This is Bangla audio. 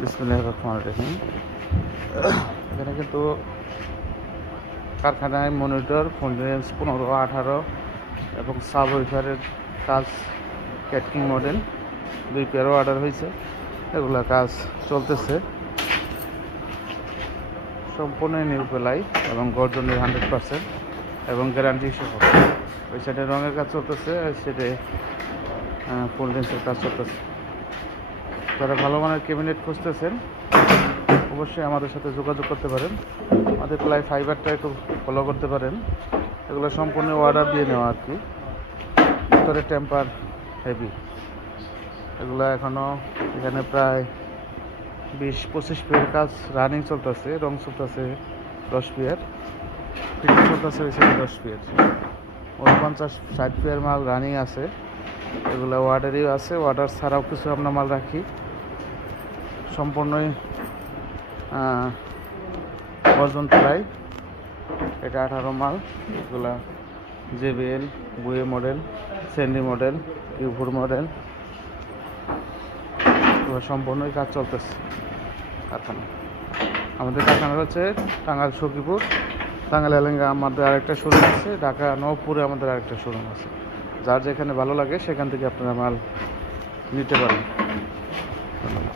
বিসমিল্লাহির রহমানির রহিম। এখানে কিন্তু কারখানায় মনিটর, কন্টিনিউয়াস 15-18 এবং সাব ওয়েফারের কাজ, ক্যাটকিং মডেল 2 পেয়ারও অর্ডার হয়েছে। এগুলা কাজ চলতেছে সম্পূর্ণ নিউ পেলাই এবং গর্জনের 100% এবং গ্যারান্টি সহ। ওই সাইডে রঙের কাজ চলতেছে, ওই সাইডে ফুল ডেন্সের কাজ চলতেছে। যারা ভালো মানের ক্যাবিনেট খুঁজতেছেন অবশ্যই আমাদের সাথে যোগাযোগ করতে পারেন। আমাদের প্লাই ফাইবারটা একটু ফলো করতে পারেন। এগুলো সম্পূর্ণ অর্ডার দিয়ে নেওয়া আর কি, ভিতরে টেম্পার হেভি। এগুলো এখনও এখানে প্রায় 20-25 পেয়ার কাজ রানিং চলতেছে, রং চলতেছে 10 পেয়ার, ফিটিং চলতেছে ওই সাইডে 10 পেয়ার, 50-60 পেয়ার মাল রানিং আছে। এগুলো অর্ডারই আছে, অর্ডার ছাড়াও কিছু আমরা মাল রাখি। সম্পূর্ণই গর্জন প্লাই, এটা 18 মাল। এগুলা JBL, বুয়ে মডেল, স্যান্ডি মডেল, ইউভোর মডেল, এগুলো সম্পূর্ণই কাজ চলতেছে কারখানা। আমাদের কারখানা হচ্ছে টাঙ্গাইল সখীপুর, টাঙ্গাইল এলাকা আমাদের আরেকটা শোরুম আছে, ঢাকা নবপুরে আমাদের আরেকটা শোরুম আছে। যার যেখানে ভালো লাগে সেখান থেকে আপনারা মাল নিতে পারেন। ধন্যবাদ।